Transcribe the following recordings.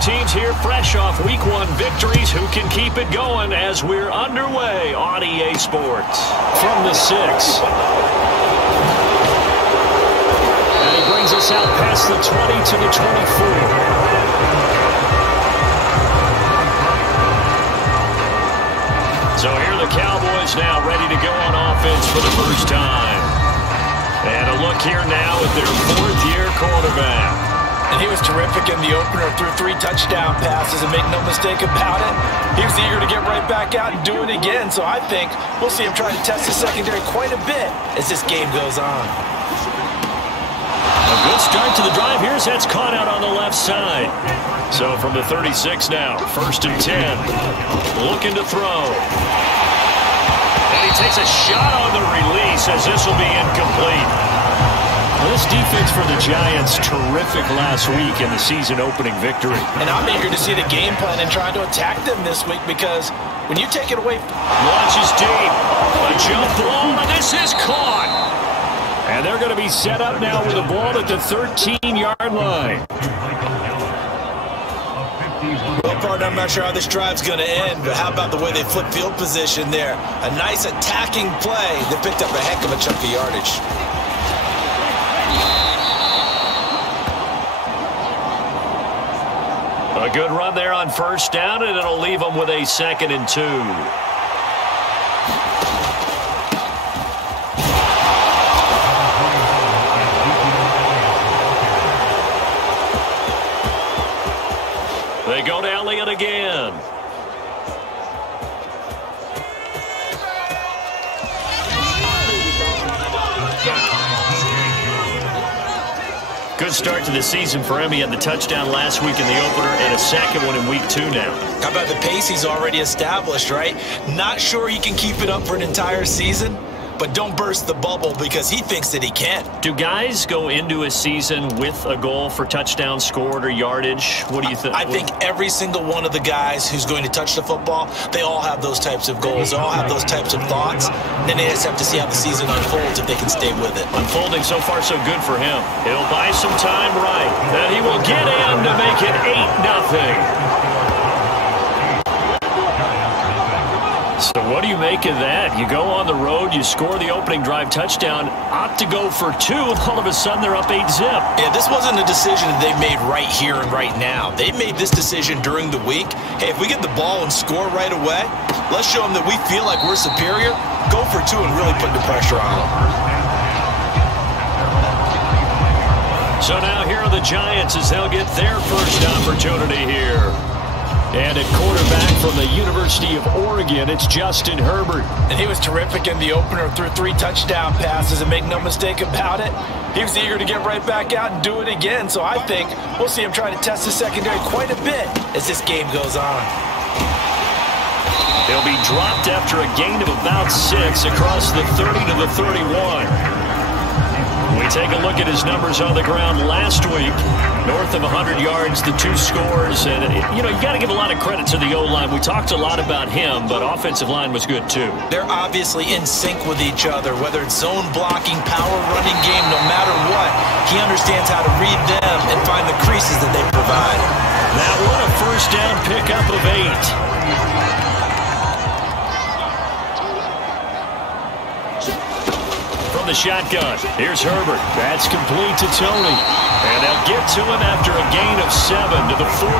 teams here fresh off Week 1 victories. Who can keep it going as we're underway on EA Sports? From the 6. And he brings us out past the 20 to the 24. So here are the Cowboys now ready to go on offense for the first time. And a look here now at their 4th-year quarterback. And he was terrific in the opener, threw 3 touchdown passes, and make no mistake about it, he was eager to get right back out and do it again. So I think we'll see him try to test the secondary quite a bit as this game goes on. A good start to the drive. Here's that's caught out on the left side. So from the 36 now, 1st and 10. Looking to throw. And he takes a shot on the release as this will be incomplete. Well, this defense for the Giants, terrific last week in the season-opening victory. And I'm eager to see the game plan and try to attack them this week because when you take it away... Launches deep. A jump ball, and this is caught. And they're going to be set up now with the ball at the 13-yard line. Well, partner, I'm not sure how this drive's going to end, but how about the way they flip field position there? A nice attacking play that picked up a heck of a chunk of yardage. A good run there on 1st down, and it'll leave them with a 2nd and 2. They go to Elliott again. Good start to the season for him. He had the touchdown last week in the opener and a 2nd one in Week 2 now. How about the pace he's already established, right? Not sure he can keep it up for an entire season, but don't burst the bubble because he thinks that he can. Do guys go into a season with a goal for touchdowns scored or yardage? What do you think? I think every single one of the guys who's going to touch the football, they all have those types of goals. They all have those types of thoughts. And then they just have to see how the season unfolds if they can stay with it. Unfolding so far so good for him. He'll buy some time right. And he will get in to make it 8-0. So what do you make of that? You go on the road, you score the opening drive touchdown, opt to go for 2, and all of a sudden they're up 8-0. Yeah, this wasn't a decision that they made right here and right now. They made this decision during the week. Hey, if we get the ball and score right away, let's show them that we feel like we're superior. Go for 2 and really put the pressure on them. So now here are the Giants as they'll get their first opportunity here. And at quarterback from the University of Oregon, it's Justin Herbert. And he was terrific in the opener, threw 3 touchdown passes, and make no mistake about it, he was eager to get right back out and do it again. So I think we'll see him try to test the secondary quite a bit as this game goes on. He'll be dropped after a gain of about 6 across the 30 to the 31. We take a look at his numbers on the ground last week. North of 100 yards, the 2 scores. And, you know, you got to give a lot of credit to the O-line. We talked a lot about him, but offensive line was good too. They're obviously in sync with each other, whether it's zone blocking, power running game, no matter what. He understands how to read them and find the creases that they provide. That one a 1st down pickup of 8. The shotgun. Here's Herbert. That's complete to Tony. And they'll get to him after a gain of 7 to the 47.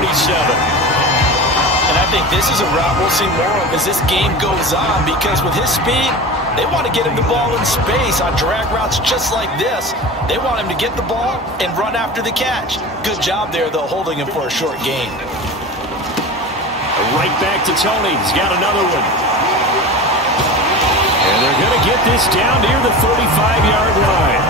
And I think this is a route we'll see more of as this game goes on because with his speed, they want to get him the ball in space on drag routes just like this. They want him to get the ball and run after the catch. Good job there, though, holding him for a short gain. Right back to Tony. He's got another one. And they're going to get this down near the 35-yard line.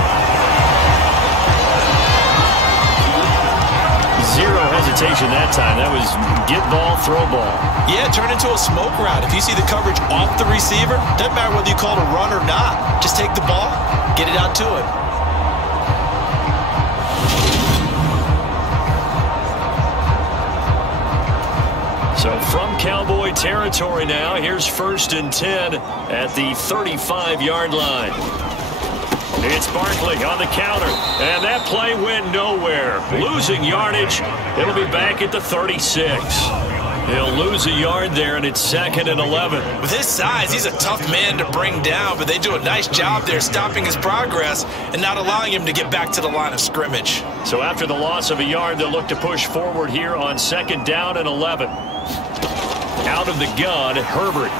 0 hesitation that time. That was get ball, throw ball. Yeah, turn into a smoke route. If you see the coverage off the receiver, doesn't matter whether you call it a run or not. Just take the ball, get it out to him. So from Cowboy territory now, here's 1st and 10 at the 35-yard line. It's Barkley on the counter, and that play went nowhere. Losing yardage. It'll be back at the 36. He'll lose a yard there, and it's 2nd and 11. With his size, he's a tough man to bring down, but they do a nice job there stopping his progress and not allowing him to get back to the line of scrimmage. So after the loss of a yard, they'll look to push forward here on 2nd down and 11. Out of the gun, Herbert.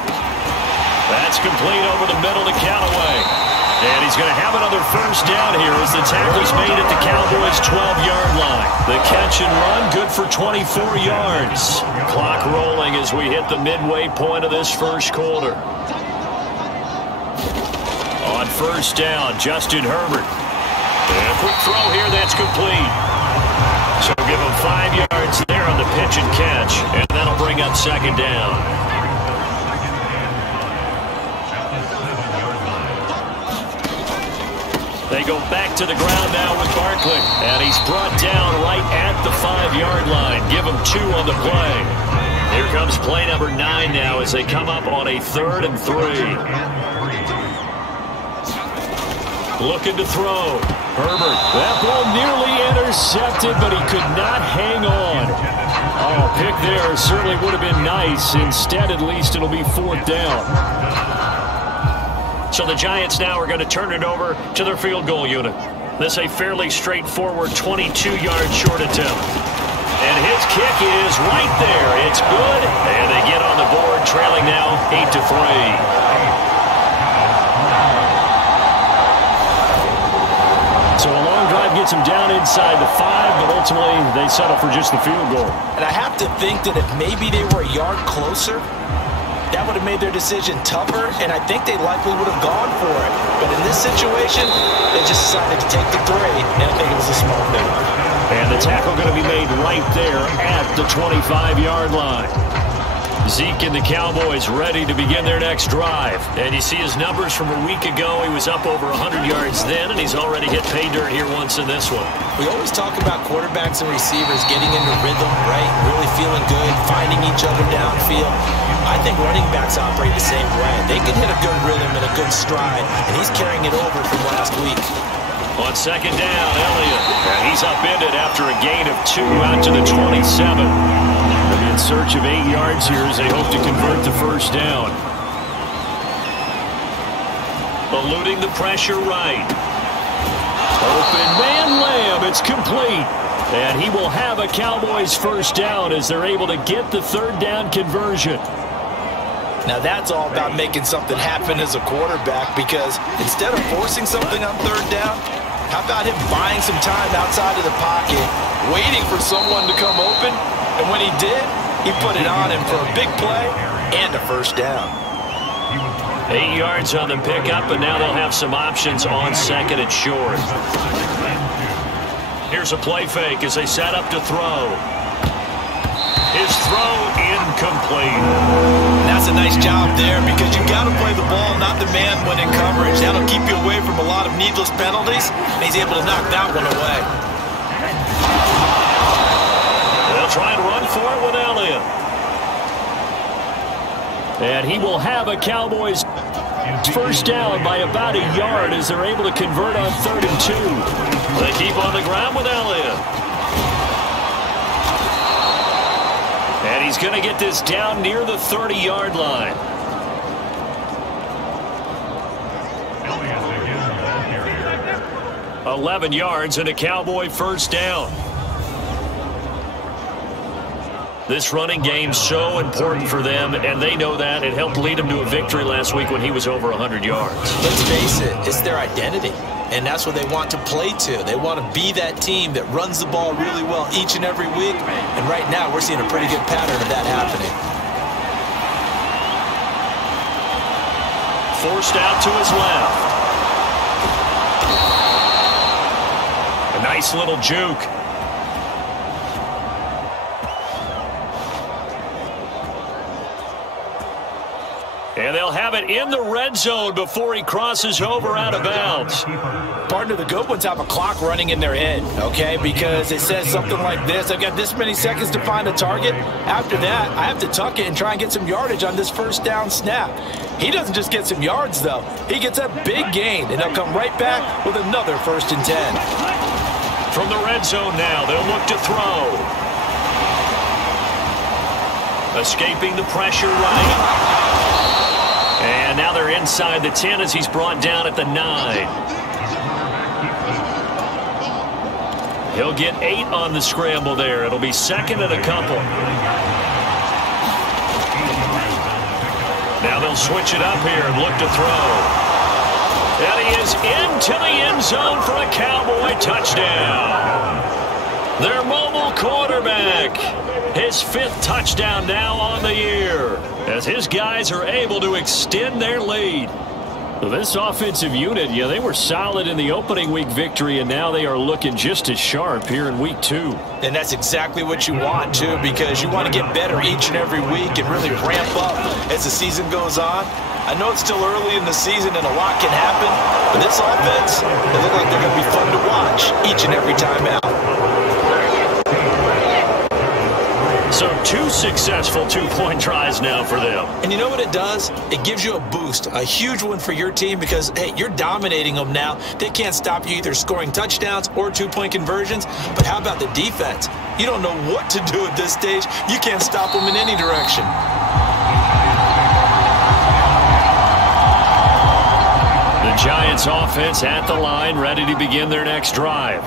That's complete over the middle to Callaway. And he's going to have another first down here as the tackle's made at the Cowboys' 12-yard line. The catch and run, good for 24 yards. Clock rolling as we hit the midway point of this first quarter. On first down, Justin Herbert. And a quick throw here, that's complete. So give him 5 yards there on the pitch and catch, and that'll bring up 2nd down. They go back to the ground now with Barkley. And he's brought down right at the 5-yard line. Give him 2 on the play. Here comes play number 9 now as they come up on a 3rd and 3. Looking to throw. Herbert. That ball nearly intercepted, but he could not hang on. Oh, pick there certainly would have been nice. Instead, at least, it'll be 4th down. So the Giants now are going to turn it over to their field goal unit. This a fairly straightforward 22-yard short attempt. And his kick is right there. It's good. And they get on the board, trailing now 8-3. So a long drive gets them down inside the 5, but ultimately they settle for just the field goal. And I have to think that if maybe they were a yard closer, that would have made their decision tougher, and I think they likely would have gone for it. But in this situation, they just decided to take the 3, and I think it was a smart move. And the tackle going to be made right there at the 25-yard line. Zeke and the Cowboys ready to begin their next drive. And you see his numbers from a week ago. He was up over 100 yards then, and he's already hit pay dirt here once in this one. We always talk about quarterbacks and receivers getting into rhythm, right? Really feeling good, finding each other downfield. I think running backs operate the same way. They can hit a good rhythm and a good stride, and he's carrying it over from last week. On 2nd down, Elliott. And he's upended after a gain of 2 out to the 27. In search of 8 yards here as they hope to convert the first down. Eluding the pressure right. Open man Lamb. It's complete. And he will have a Cowboys first down as they're able to get the 3rd down conversion. Now that's all about making something happen as a quarterback, because instead of forcing something on 3rd down, how about him buying some time outside of the pocket, waiting for someone to come open, and when he did, he put it on him for a big play and a first down. 8 yards on the pickup, but now they'll have some options on 2nd and short. Here's a play fake as they set up to throw. His throw incomplete. That's a nice job there, because you've got to play the ball, not the man when in coverage. That'll keep you away from a lot of needless penalties, and he's able to knock that one away. They'll try and run for it with Elliott. And he will have a Cowboys first down by about a yard as they're able to convert on 3rd and 2. They keep on the ground with Elliott. And he's going to get this down near the 30-yard line. Elliott 11 yards and a Cowboy first down. This running game's so important for them, and they know that. It helped lead them to a victory last week when he was over 100 yards. Let's face it, it's their identity, and that's what they want to play to. They want to be that team that runs the ball really well each and every week, and right now we're seeing a pretty good pattern of that happening. Forced out to his left. A nice little juke. And they'll They'll have it in the red zone before he crosses over out of bounds. Partner, the good ones have a clock running in their head, okay? Because it says something like this: I've got this many seconds to find a target. After that, I have to tuck it and try and get some yardage on this first down snap. He doesn't just get some yards, though. He gets a big gain, and they'll come right back with another 1st and 10. From the red zone now, they'll look to throw. Escaping the pressure right. And now they're inside the 10 as he's brought down at the 9. He'll get 8 on the scramble there. It'll be 2nd and a couple. Now they'll switch it up here and look to throw. And he is into the end zone for a Cowboy touchdown. Their mobile quarterback. His 5th touchdown now on the year, as his guys are able to extend their lead. Well, this offensive unit, yeah, they were solid in the opening week victory, and now they are looking just as sharp here in week 2. And that's exactly what you want, too, because you want to get better each and every week and really ramp up as the season goes on. I know it's still early in the season and a lot can happen, but this offense, they look like they're going to be fun to watch each and every time out. So 2 successful 2-point tries now for them. And you know what it does? It gives you a boost, a huge one for your team because, hey, you're dominating them now. They can't stop you either scoring touchdowns or 2-point conversions. But how about the defense? You don't know what to do at this stage. You can't stop them in any direction. The Giants offense at the line, ready to begin their next drive.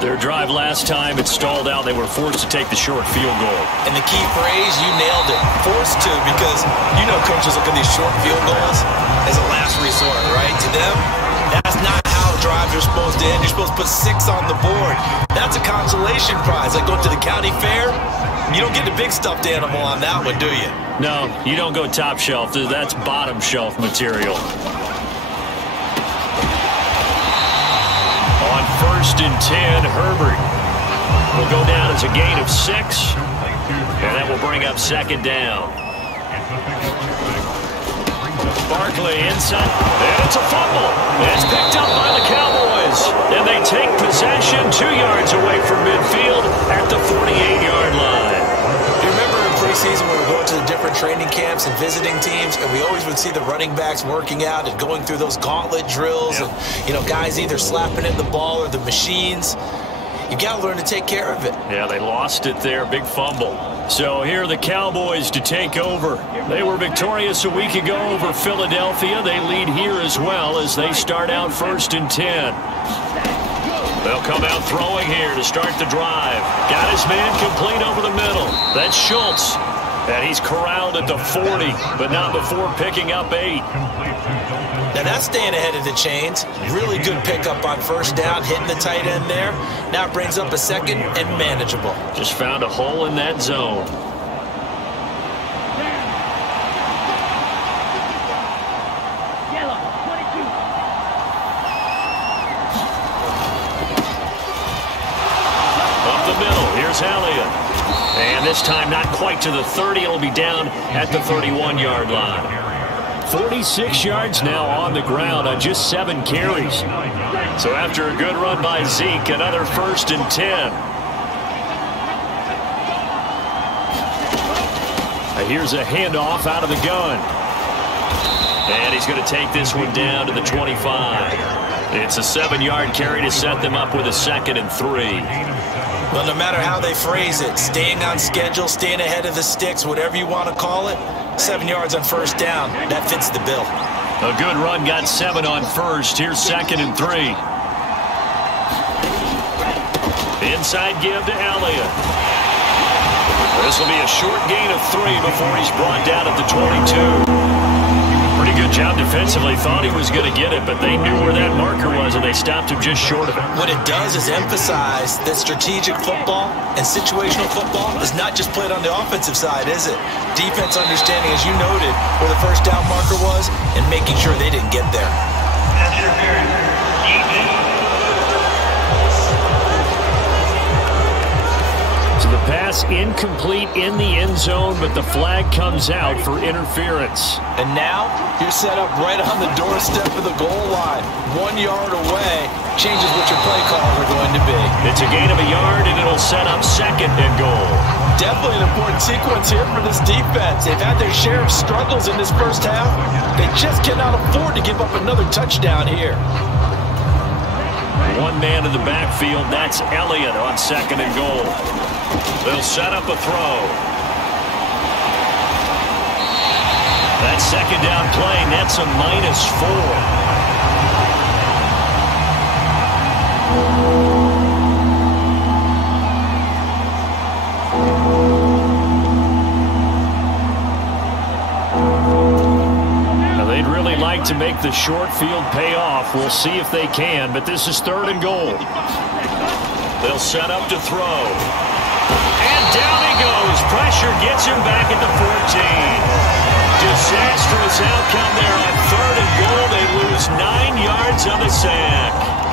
Their drive last time, it stalled out. They were forced to take the short field goal. And the key phrase, you nailed it. Forced to, because you know coaches look at these short field goals as a last resort, right? To them, that's not how drives are supposed to end. You're supposed to put 6 on the board. That's a consolation prize. Like going to the county fair, you don't get the big stuffed animal on that one, do you? No, you don't go top shelf. That's bottom shelf material. On 1st and 10, Herbert will go down as a gain of 6, and that will bring up 2nd down. Barkley inside, and it's a fumble. It's picked up by the Cowboys, and they take possession 2 yards away from midfield at the 48-yard line. Do you remember in preseason when we were going to the different training camps and visiting teams, and we always would see the running backs working out and going through those gauntlet drills, and, you know, guys either slapping at the ball or the machines. You got to learn to take care of it. Yeah, they lost it there. Big fumble. So here are the Cowboys to take over. They were victorious a week ago over Philadelphia. They lead here as well as they start out 1st and 10. They'll come out throwing here to start the drive. Got his man complete over the middle. That's Schultz. And he's corralled at the 40, but not before picking up 8. Now that's staying ahead of the chains. Really good pickup on 1st down, hitting the tight end there. Now it brings up a 2nd and manageable. Just found a hole in that zone. Up the middle, here's Elliott. And this time not quite to the 30. It'll be down at the 31-yard line. 46 yards now on the ground on just 7 carries. So after a good run by Zeke, another 1st and 10. Here's a handoff out of the gun. And he's going to take this one down to the 25. It's a 7-yard carry to set them up with a 2nd and 3. Well, no matter how they phrase it, staying on schedule, staying ahead of the sticks, whatever you want to call it, 7 yards on 1st down, that fits the bill. A good run, got 7 on 1st. Here's 2nd and 3. Inside give to Elliott. This will be a short gain of 3 before he's brought down at the 22. Pretty good job defensively. Thought he was going to get it, but they knew where that marker was, and they stopped him just short of it. What it does is emphasize that strategic football and situational football is not just played on the offensive side, is it? Defense understanding, as you noted, where the 1st down marker was and making sure they didn't get there. So the pass incomplete in the end zone, but the flag comes out for interference. And now you're set up right on the doorstep of the goal line. 1 yard away changes what your play calls are going to be. It's a gain of a yard, and it'll set up second and goal. Definitely an important sequence here for this defense. They've had their share of struggles in this first half. They just cannot afford to give up another touchdown here. One man in the backfield, that's Elliott on second and goal. They'll set up a throw. That second down play, that's a -4. To make the short field pay off. We'll see if they can, but this is third and goal. They'll set up to throw. And down he goes. Pressure gets him back at the 14. Disastrous outcome there on third and goal. They lose 9 yards on the sack.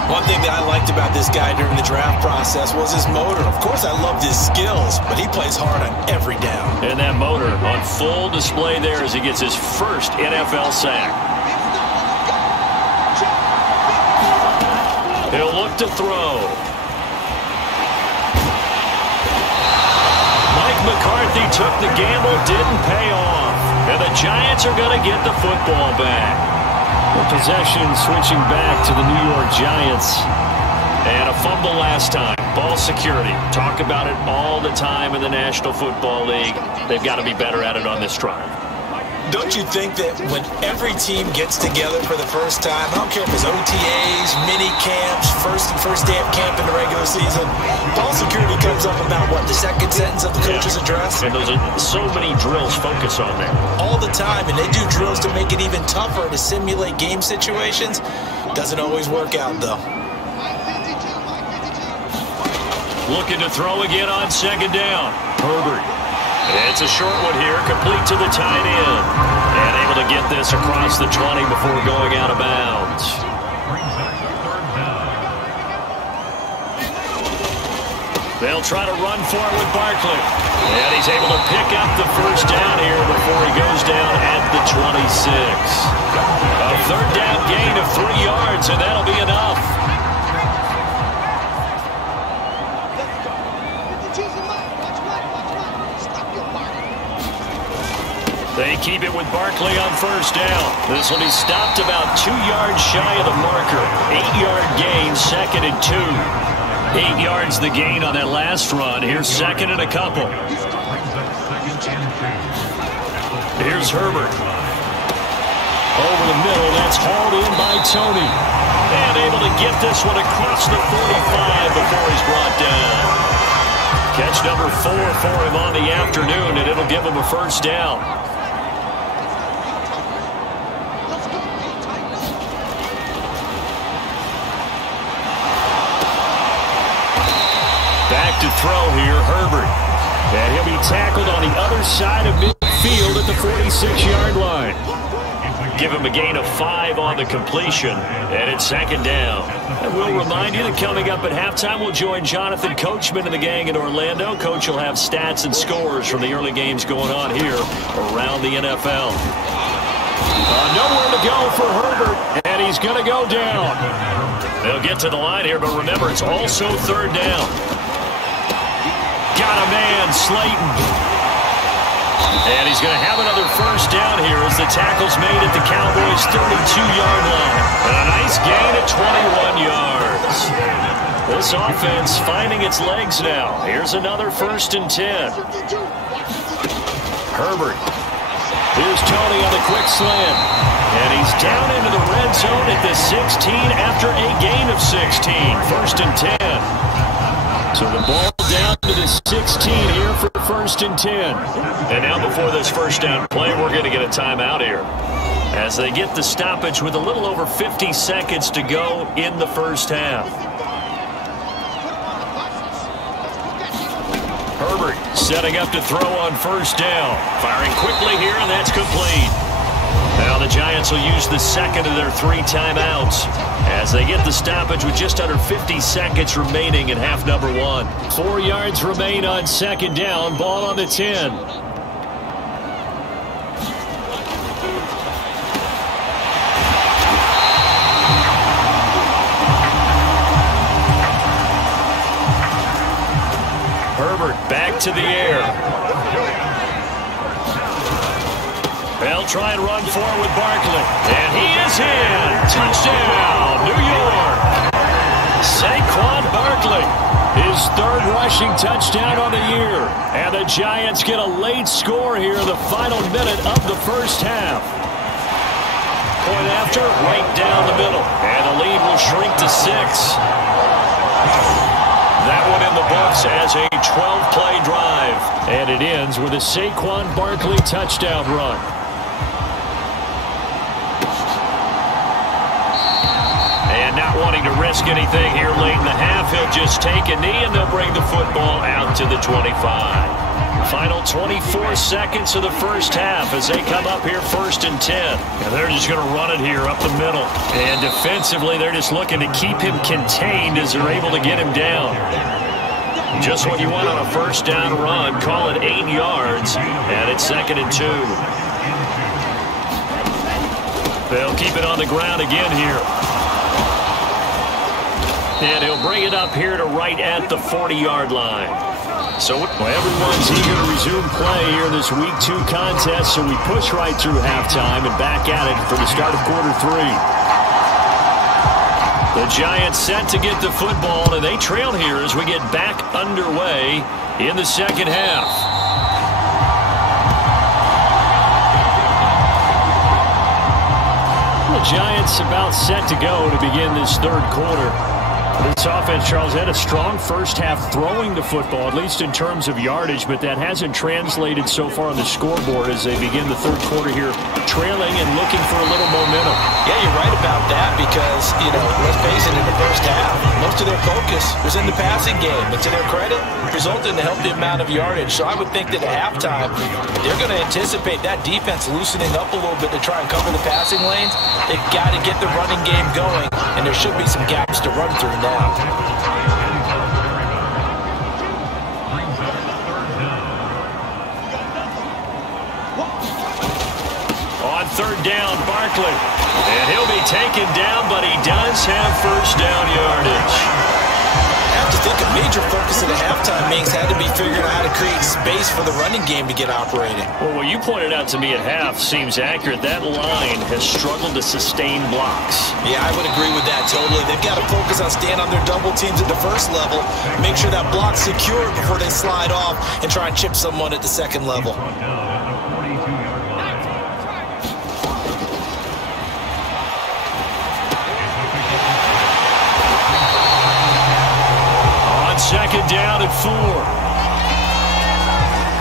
One thing that I liked about this guy during the draft process was his motor. Of course, I loved his skills, but he plays hard on every down. And that motor on full display there as he gets his first NFL sack. He'll look to throw. Mike McCarthy took the gamble, didn't pay off. And the Giants are going to get the football back. The possession switching back to the New York Giants. And a fumble last time. Ball security. Talk about it all the time in the National Football League. They've got to be better at it on this drive. Don't you think that when every team gets together for the first time, I don't care if it's OTAs, mini camps, first day of camp in the regular season, ball security comes up about, what, the second sentence of the coach's address? And those are so many drills focus on that. All the time, and they do drills to make it even tougher to simulate game situations. Doesn't always work out, though. Looking to throw again on second down. Herbert. It's a short one here, complete to the tight end. And able to get this across the 20 before going out of bounds. They'll try to run for it with Barkley. And he's able to pick up the first down here before he goes down at the 26. A third down gain of 3 yards, and that'll be enough. They keep it with Barkley on first down. This will be stopped about 2 yards shy of the marker. 8-yard gain, second and 2. 8 yards the gain on that last run. Here's second and a couple. Here's Herbert. Over the middle, that's hauled in by Tony. And able to get this one across the 45 before he's brought down. Catch number 4 for him on the afternoon, and it'll give him a first down. Back to throw here, Herbert. And he'll be tackled on the other side of midfield at the 46-yard line. Give him a gain of 5 on the completion, and it's second down. And we'll remind you that coming up at halftime, we'll join Jonathan Coachman and the gang in Orlando. Coach will have stats and scores from the early games going on here around the NFL. Nowhere to go for Herbert, and he's going to go down. They'll get to the line here, but remember, it's also third down. Got a man, Slayton. And he's going to have another first down here as the tackle's made at the Cowboys' 32-yard line. And a nice gain at 21 yards. This offense finding its legs now. Here's another first and 10. Herbert. Here's Tony on the quick slant. And he's down into the red zone at the 16 after a gain of 16. First and 10. So the ball down to the 16 here for first and 10. And now before this first down play, we're going to get a timeout here. As they get the stoppage with a little over 50 seconds to go in the first half. Herbert setting up to throw on first down. Firing quickly here, and that's complete. Now the Giants will use the second of their 3 timeouts. as they get the stoppage with just under 50 seconds remaining in half number one. 4 yards remain on second down. Ball on the 10. Herbert back to the air. They'll try and run forward with Barkley. And he is in. Touchdown, New York. Saquon Barkley, his third rushing touchdown on the year. And the Giants get a late score here in the final minute of the first half. Point after, right down the middle. And the lead will shrink to 6. That one in the books as a 12-play drive. And it ends with a Saquon Barkley touchdown run. And not wanting to risk anything here late in the half, he'll just take a knee and they'll bring the football out to the 25. Final 24 seconds of the first half as they come up here 1st and 10. And they're just going to run it here up the middle. And defensively, they're just looking to keep him contained as they're able to get him down. Just what you want on a first down run. Call it 8 yards. And it's 2nd and 2. They'll keep it on the ground again here. And he'll bring it up here to right at the 40-yard line. So everyone's eager to resume play here in this Week 2 contest, so we push right through halftime and back at it for the start of quarter 3. The Giants set to get the football, and they trail here as we get back underway in the second half. The Giants about set to go to begin this third quarter. This offense, Charles, had a strong first half throwing the football, at least in terms of yardage, but that hasn't translated so far on the scoreboard as they begin the third quarter here, trailing and looking for a little momentum. Yeah, you're right about that because, let's face it, in the first half, most of their focus was in the passing game. But to their credit, it resulted in a healthy amount of yardage. So I would think that at halftime, they're going to anticipate that defense loosening up a little bit to try and cover the passing lanes. They've got to get the running game going, and there should be some gaps to run through now. On third down, Barkley. And he'll be taken down, but he does have first down yardage. I have to think a major focus at the halftime, Minks, had to be figuring out how to create space for the running game to get operating. Well, what you pointed out to me at half seems accurate. That line has struggled to sustain blocks. Yeah, I would agree with that totally. They've got to focus on staying on their double teams at the first level, make sure that block's secure before they slide off and try and chip someone at the second level. Second down and 4.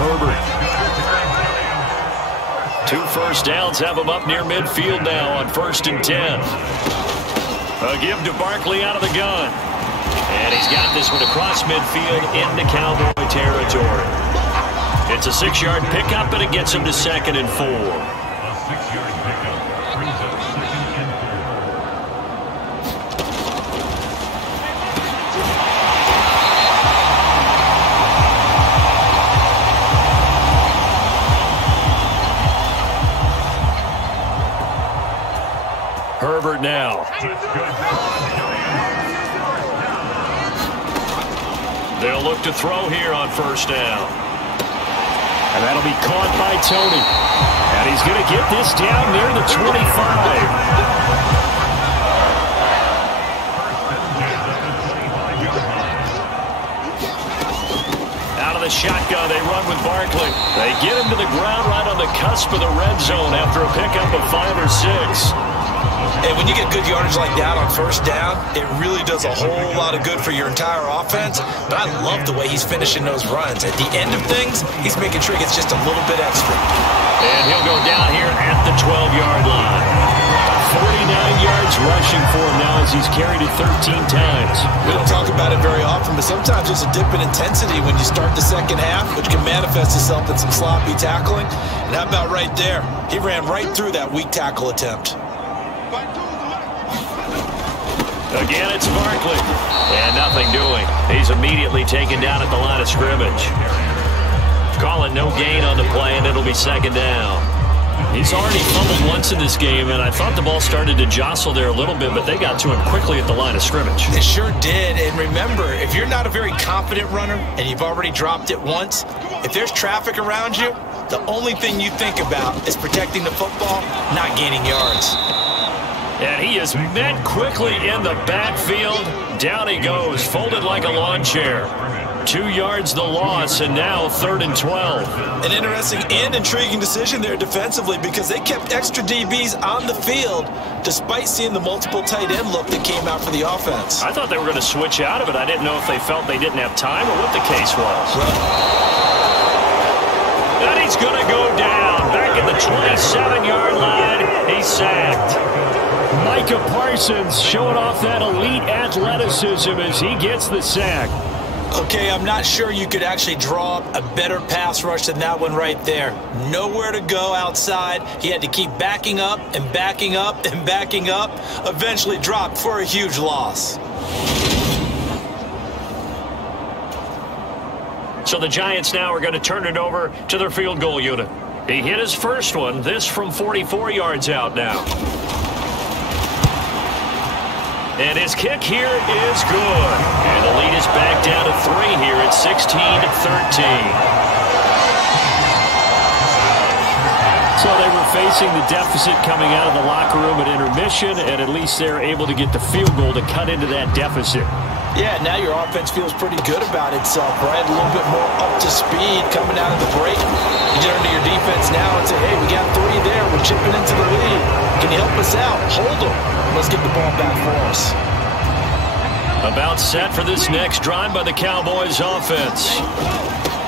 Herbert. 2 first downs have him up near midfield now on 1st and 10. A give to Barkley out of the gun. And he's got this one across midfield into Cowboy territory. It's a 6-yard pickup, and it gets him to 2nd and 4. Herbert now. They'll look to throw here on first down. And that'll be caught by Tony. And he's going to get this down near the 25. The shotgun, they run with Barkley. They get him to the ground right on the cusp of the red zone after a pickup of 5 or 6. And when you get good yardage like that on first down, it really does a whole lot of good for your entire offense. But I love the way he's finishing those runs. At the end of things, he's making sure he gets just a little bit extra. And he'll go down here at the 12-yard line. 49 yards rushing for him now as he's carried it 13 times. We don't talk about it very often, but sometimes there's a dip in intensity when you start the second half, which can manifest itself in some sloppy tackling. And how about right there? He ran right through that weak tackle attempt. Again, it's Barkley. And nothing doing. He's immediately taken down at the line of scrimmage. Call it no gain on the play, and it'll be second down. He's already fumbled once in this game, and I thought the ball started to jostle there a little bit, but they got to him quickly at the line of scrimmage. It sure did. And remember, if you're not a very confident runner and you've already dropped it once, if there's traffic around you, the only thing you think about is protecting the football, not gaining yards. And he is met quickly in the backfield. Down he goes, folded like a lawn chair. 2 yards the loss, and now 3rd and 12. An interesting and intriguing decision there defensively because they kept extra DBs on the field despite seeing the multiple tight end look that came out for the offense. I thought they were going to switch out of it. I didn't know if they felt they didn't have time or what the case was. And he's going to go down. Back at the 27-yard line, he's sacked. Micah Parsons showing off that elite athleticism as he gets the sack. Okay, I'm not sure you could actually draw up a better pass rush than that one right there. Nowhere to go outside. He had to keep backing up and backing up and backing up. Eventually dropped for a huge loss. So the Giants now are going to turn it over to their field goal unit. He hit his first one, this from 44 yards out now. And his kick here is good. And the lead is back down to 3 here at 16-13. So they were facing the deficit coming out of the locker room at intermission, and at least they're able to get the field goal to cut into that deficit. Yeah, now your offense feels pretty good about itself, right? A little bit more up to speed coming out of the break. You turn to your defense now and say, hey, we got 3 there. We're chipping into the lead. Can you help us out? Hold them. Let's get the ball back for us. About set for this next drive by the Cowboys offense.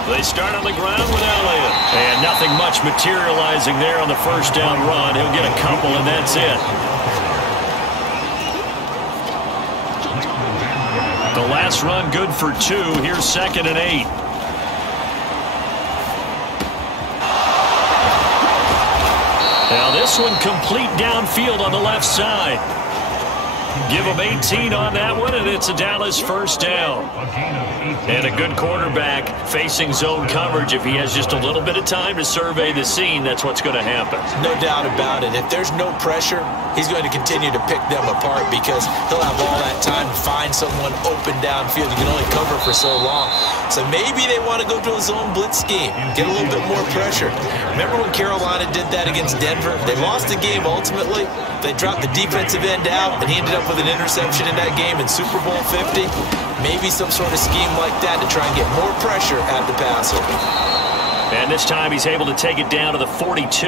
They start on the ground with Elliott. And nothing much materializing there on the first down run. He'll get a couple, and that's it. The last run good for 2. Here's 2nd and 8. Now this one complete downfield on the left side. Give him 18 on that one, and it's a Dallas first down. And a good quarterback facing zone coverage. If he has just a little bit of time to survey the scene, that's what's going to happen. No doubt about it. If there's no pressure, he's going to continue to pick them apart because he'll have all that time to find someone open downfield. You can only cover for so long. So maybe they want to go to a zone blitz scheme, get a little bit more pressure. Remember when Carolina did that against Denver? They lost the game ultimately. They dropped the defensive end out, and he ended up with an interception in that game in Super Bowl 50. Maybe some sort of scheme like that to try and get more pressure at the passer. And this time he's able to take it down to the 42.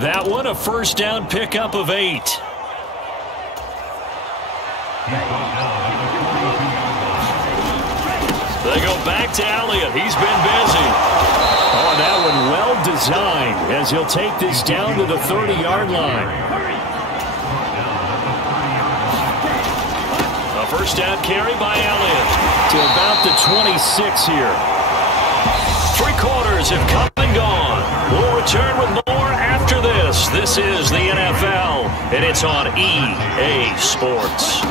That one, a first down pickup of 8. They go back to Elliott. He's been busy. Oh, that one well designed as he'll take this down to the 30-yard line. A first down carry by Elliott to about the 26 here. 3 quarters have come and gone. We'll return with more after this. This is the NFL, and it's on EA Sports.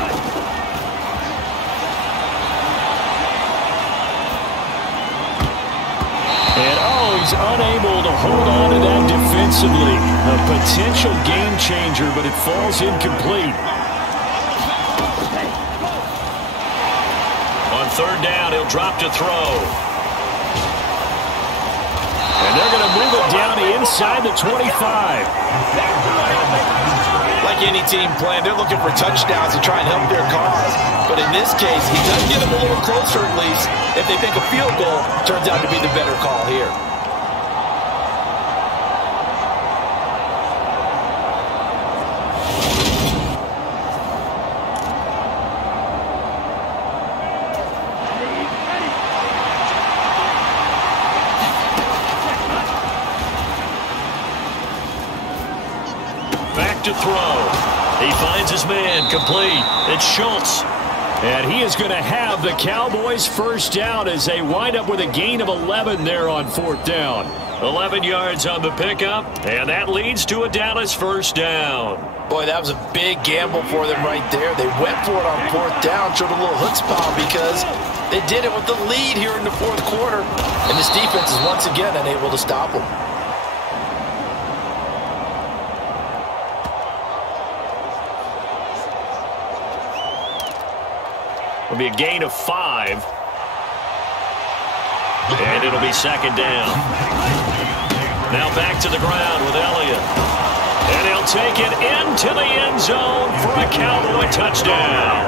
And he's unable to hold on to that defensively. A potential game changer, but it falls incomplete. On 3rd down, he'll drop to throw. And they're going to move it down inside the 25. Like any team playing, they're looking for touchdowns to try and help their cause. But in this case, he does get them a little closer at least. If they think a field goal turns out to be the better call here. To throw. He finds his man complete. It's Schultz. And he is going to have the Cowboys first down as they wind up with a gain of 11 there on 4th down. 11 yards on the pickup, and that leads to a Dallas first down. Boy, that was a big gamble for them right there. They went for it on fourth down, showed a little chutzpah because they did it with the lead here in the fourth quarter. And this defense is once again unable to stop them. It'll be a gain of 5. And it'll be second down. Now back to the ground with Elliott. And he'll take it into the end zone for a Cowboy touchdown.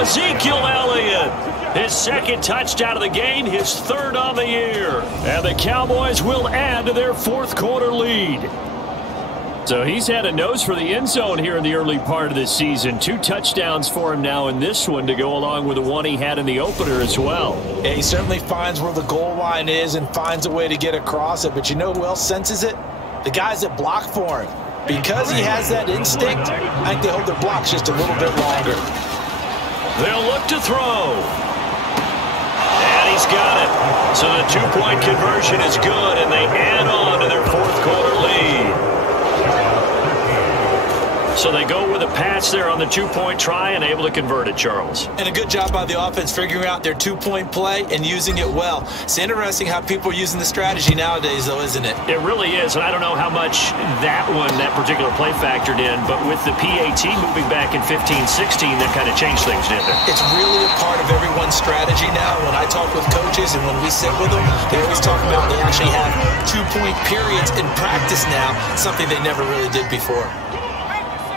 Ezekiel Elliott, his second touchdown of the game, his third on the year. And the Cowboys will add to their fourth quarter lead. So he's had a nose for the end zone here in the early part of this season. 2 touchdowns for him now in this one to go along with the one he had in the opener as well. Yeah, he certainly finds where the goal line is and finds a way to get across it. But you know who else senses it? The guys that block for him. Because he has that instinct, I think they hold their blocks just a little bit longer. They'll look to throw. And he's got it. So the 2-point conversion is good, and they add on to their fourth quarter lead. So they go with a pass there on the 2-point try and able to convert it, Charles. And a good job by the offense figuring out their 2-point play and using it well. It's interesting how people are using the strategy nowadays, though, isn't it? It really is, and I don't know how much that particular play factored in, but with the PAT moving back in 15-16, that kind of changed things, didn't it? It's really a part of everyone's strategy now. When I talk with coaches and when we sit with them, they always talk about they actually have 2-point periods in practice now, something they never really did before.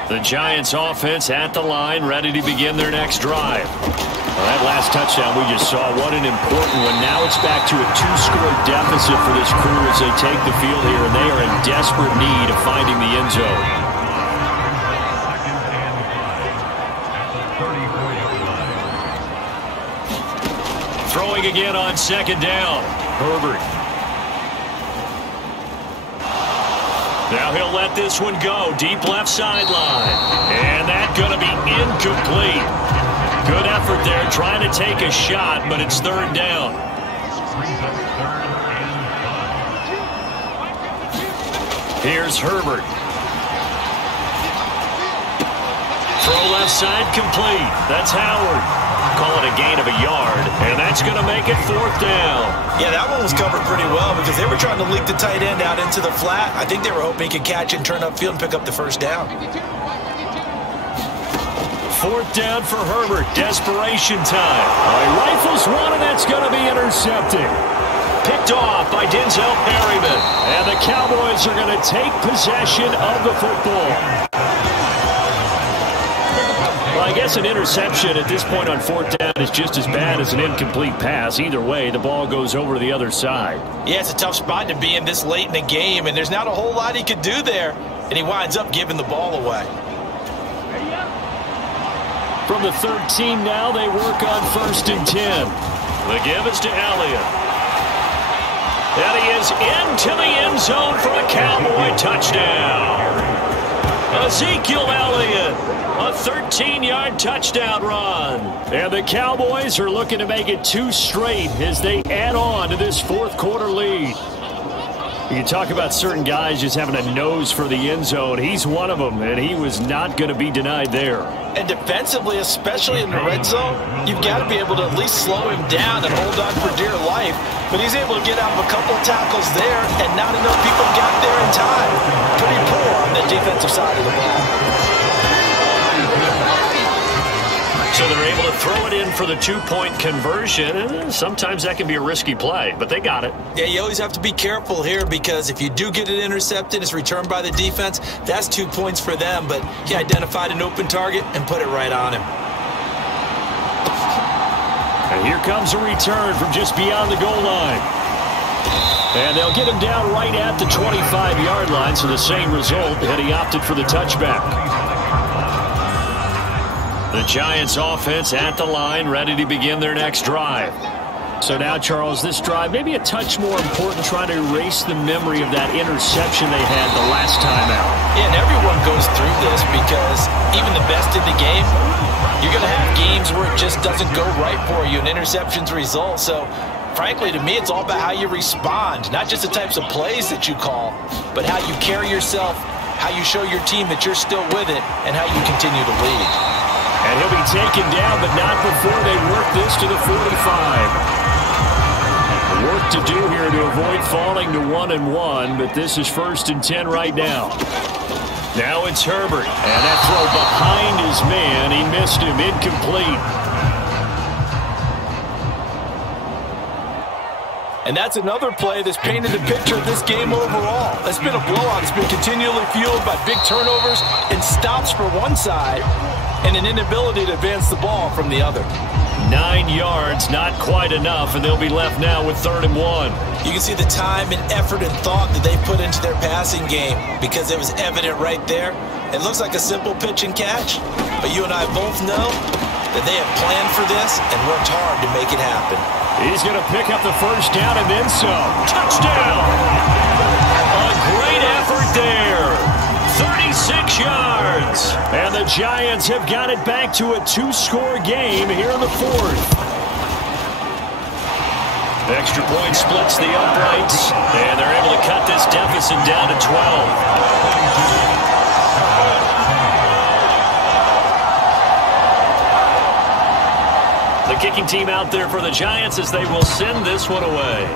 The Giants offense at the line, ready to begin their next drive. Well, that last touchdown we just saw, what an important one. Now it's back to a 2-score deficit for this crew as they take the field here, and they are in desperate need of finding the end zone. Throwing again on second down. Herbert. Now he'll let this one go. Deep left sideline. And that's going to be incomplete. Good effort there trying to take a shot, but it's third down. Here's Herbert. Throw left side complete. That's Howard. Call it a gain of a yard, and that's going to make it fourth down. Yeah, that one was covered pretty well because they were trying to leak the tight end out into the flat. I think they were hoping he could catch it and turn upfield and pick up the first down. Fourth down for Herbert. Desperation time. He rifles one, and that's going to be intercepted. Picked off by Denzel Perryman. And the Cowboys are going to take possession of the football. Well, I guess an interception at this point on fourth down is just as bad as an incomplete pass. Either way, the ball goes over to the other side. Yeah, it's a tough spot to be in this late in the game, and there's not a whole lot he could do there, and he winds up giving the ball away. From the 13 now, they work on 1st and 10. The give is to Elliott. And he is into the end zone for a Cowboy touchdown. Ezekiel Elliott, a 13-yard touchdown run. And the Cowboys are looking to make it 2 straight as they add on to this fourth quarter lead. You can talk about certain guys just having a nose for the end zone. He's one of them, and he was not going to be denied there. And defensively, especially in the red zone, you've got to be able to at least slow him down and hold on for dear life. But he's able to get out of a couple tackles there, and not enough people got there in time. Pretty poor on the defensive side of the ball. So they're able to throw it in for the 2-point conversion. Sometimes that can be a risky play, but they got it. Yeah, you always have to be careful here because if you do get it intercepted, it's returned by the defense. That's 2 points for them, but he identified an open target and put it right on him. And here comes a return from just beyond the goal line. And they'll get him down right at the 25-yard line, so the same result, and he opted for the touchback. The Giants offense at the line, ready to begin their next drive. So now, Charles, this drive maybe a touch more important, trying to erase the memory of that interception they had the last time out. Yeah, and everyone goes through this because even the best in the game, you're going to have games where it just doesn't go right for you, and interceptions result. So Frankly, to me, it's all about how you respond, not just the types of plays that you call, but how you carry yourself, how you show your team that you're still with it, and how you continue to lead. And he'll be taken down, but not before they work this to the 45. Work to do here to avoid falling to 1-1, but this is 1st and 10 right now. Now it's Herbert, and that throw behind his man. He missed him, incomplete. And that's another play that's painted the picture of this game overall. It's been a blowout. It's been continually fueled by big turnovers and stops for one side and an inability to advance the ball from the other. 9 yards, not quite enough, and they'll be left now with 3rd and 1. You can see the time and effort and thought that they put into their passing game because it was evident right there. It looks like a simple pitch and catch, but you and I both know that they have planned for this and worked hard to make it happen. He's going to pick up the 1st down and then some. Touchdown! A great effort there. 36 yards. And the Giants have got it back to a 2-score game here in the 4th. Extra point splits the uprights, and they're able to cut this deficit down to 12. The kicking team out there for the Giants as they will send this one away.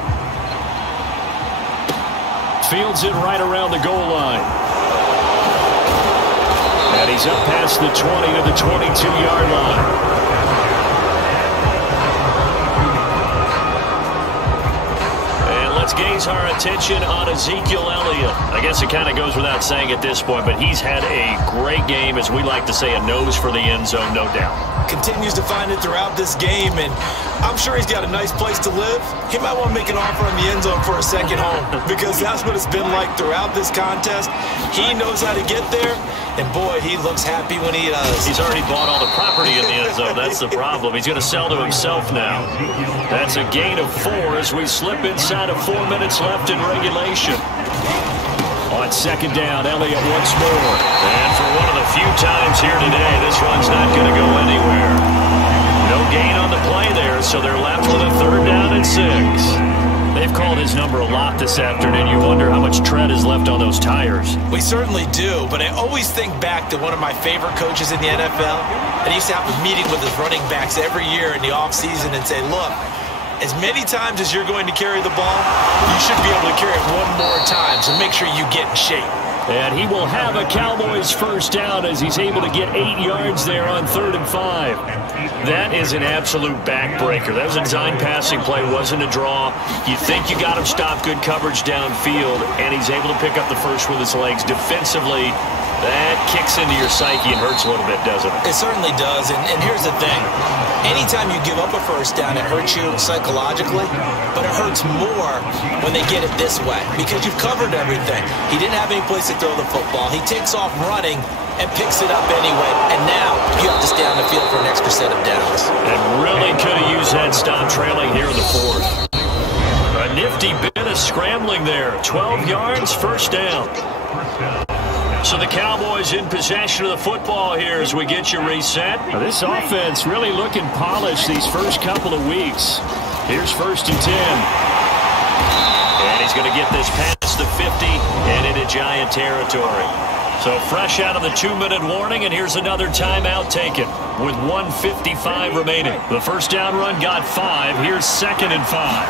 Fields it right around the goal line. And he's up past the 20 to the 22-yard line. Let's gaze our attention on Ezekiel Elliott. I guess it kind of goes without saying at this point, but he's had a great game, as we like to say, a nose for the end zone, no doubt. Continues to find it throughout this game, and I'm sure he's got a nice place to live. He might want to make an offer on the end zone for a second home because that's what it's been like throughout this contest. He knows how to get there, and boy, he looks happy when he does. He's already bought all the property in the end zone. That's the problem. He's going to sell to himself now. That's a gain of 4 as we slip inside of 4 minutes left in regulation. On 2nd down, Elliott once more. And for one of the few times here today, this one's not going to go anywhere. No gain on the play there, so they're left with a 3rd down and 6. They've called his number a lot this afternoon. You wonder how much tread is left on those tires. We certainly do, but I always think back to one of my favorite coaches in the NFL. And he used to have a meeting with his running backs every year in the offseason and say, look, as many times as you're going to carry the ball, you should be able to carry it one more time, so make sure you get in shape. And he will have a Cowboys 1st down as he's able to get 8 yards there on 3rd and 5. That is an absolute backbreaker. That was a design passing play, wasn't a draw. You think you got him stopped, good coverage downfield, and he's able to pick up the 1st with his legs. Defensively, that kicks into your psyche and hurts a little bit, doesn't it? It certainly does, and here's the thing. Anytime you give up a 1st down, it hurts you psychologically, but it hurts more when they get it this way because you've covered everything. He didn't have any place to throw the football. He takes off running and picks it up anyway, and now you have to stay on the field for an extra set of downs. And really could have used that stop trailing here in the 4th. A nifty bit of scrambling there. 12 yards, 1st down. So the Cowboys in possession of the football here as we get you reset. Now this offense really looking polished these first couple of weeks. Here's 1st and 10. And he's going to get this past the 50 and into Giant territory. So fresh out of the 2-minute warning, and here's another timeout taken with 1:55 remaining. The 1st down run got 5. Here's 2nd and 5.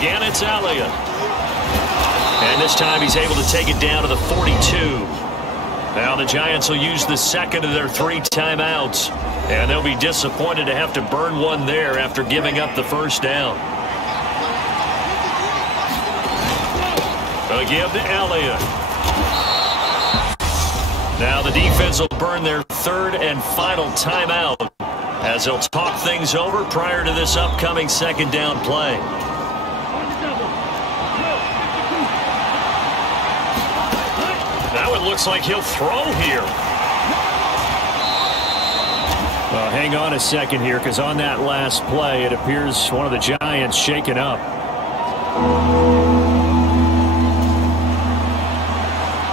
Again, it's Elliott. And this time he's able to take it down to the 42. Now the Giants will use the 2nd of their 3 timeouts. And they'll be disappointed to have to burn one there after giving up the 1st down. A give to Elliott. Now the defense will burn their 3rd and final timeout as they'll talk things over prior to this upcoming 2nd down play. Now it looks like he'll throw here. Well, hang on a second here, because on that last play, it appears one of the Giants shaken up.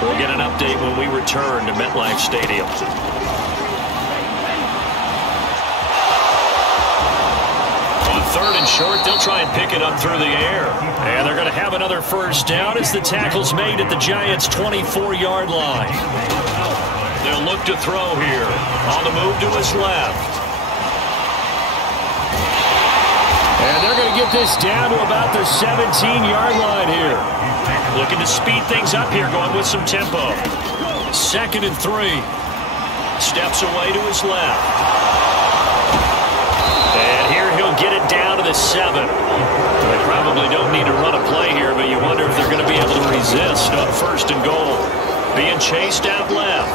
We'll get an update when we return to MetLife Stadium. On 3rd and short. They'll try and pick it up through the air. And they're going to have another first down as the tackle's made at the Giants' 24-yard line. They'll look to throw here. On the move to his left. And they're going to get this down to about the 17-yard line here. Looking to speed things up here, going with some tempo. 2nd and 3. Steps away to his left. And here he'll get it down to the 7. They probably don't need to run a play here, but you wonder if they're going to be able to resist on 1st and goal. Being chased out left.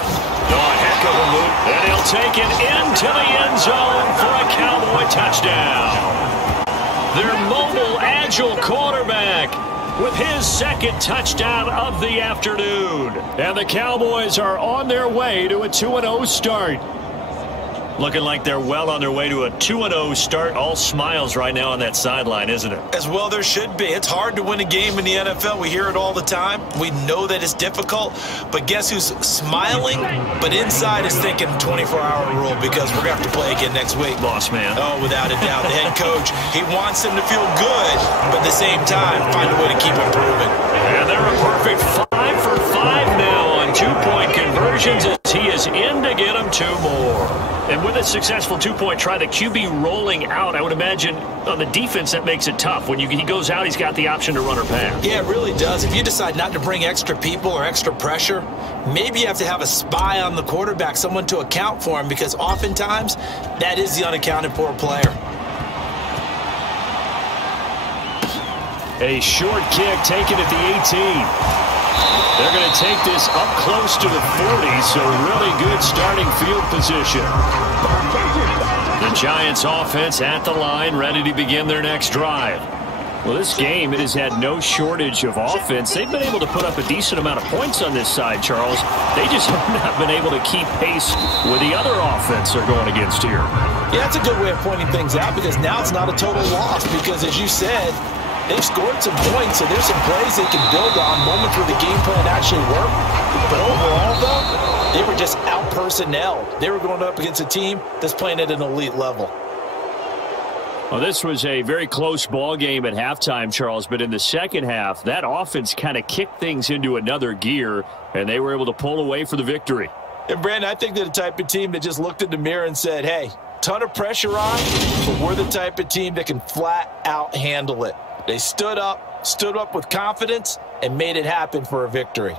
Oh, a heck of a move. And he'll take it into the end zone for a Cowboy touchdown. Their mobile, agile quarterback with his 2nd touchdown of the afternoon. And the Cowboys are on their way to a 2-0 start. Looking like they're well on their way to a 2-0 start. All smiles right now on that sideline, isn't it? As well there should be. It's hard to win a game in the NFL. We hear it all the time. We know that it's difficult. But guess who's smiling? But inside is thinking 24-hour rule because we're going to have to play again next week. Boss man. Oh, without a doubt. The head coach, he wants them to feel good, but at the same time, find a way to keep improving. And they're a perfect 5 for 5 now on 2-point conversions as he is in to get them 2 more. And with a successful 2-point try, the QB rolling out, I would imagine on the defense that makes it tough. When he goes out, he's got the option to run or pass. Yeah, it really does. If you decide not to bring extra people or extra pressure, maybe you have to have a spy on the quarterback, someone to account for him, because oftentimes that is the unaccounted for player. A short kick taken at the 18. They're going to take this up close to the 40, so really good starting field position. The Giants offense at the line, ready to begin their next drive. Well, this game, it has had no shortage of offense. They've been able to put up a decent amount of points on this side, Charles. They just have not been able to keep pace with the other offense they're going against here. Yeah, that's a good way of pointing things out because now it's not a total loss because, as you said, they've scored some points, so there's some plays they can build on, moments where the game plan actually worked. But overall, though, they were just out-personnel. They were going up against a team that's playing at an elite level. Well, this was a very close ball game at halftime, Charles, but in the second half, that offense kind of kicked things into another gear, and they were able to pull away for the victory. And, Brandon, I think they're the type of team that just looked in the mirror and said, hey, ton of pressure on, but we're the type of team that can flat-out handle it. They stood up with confidence, and made it happen for a victory.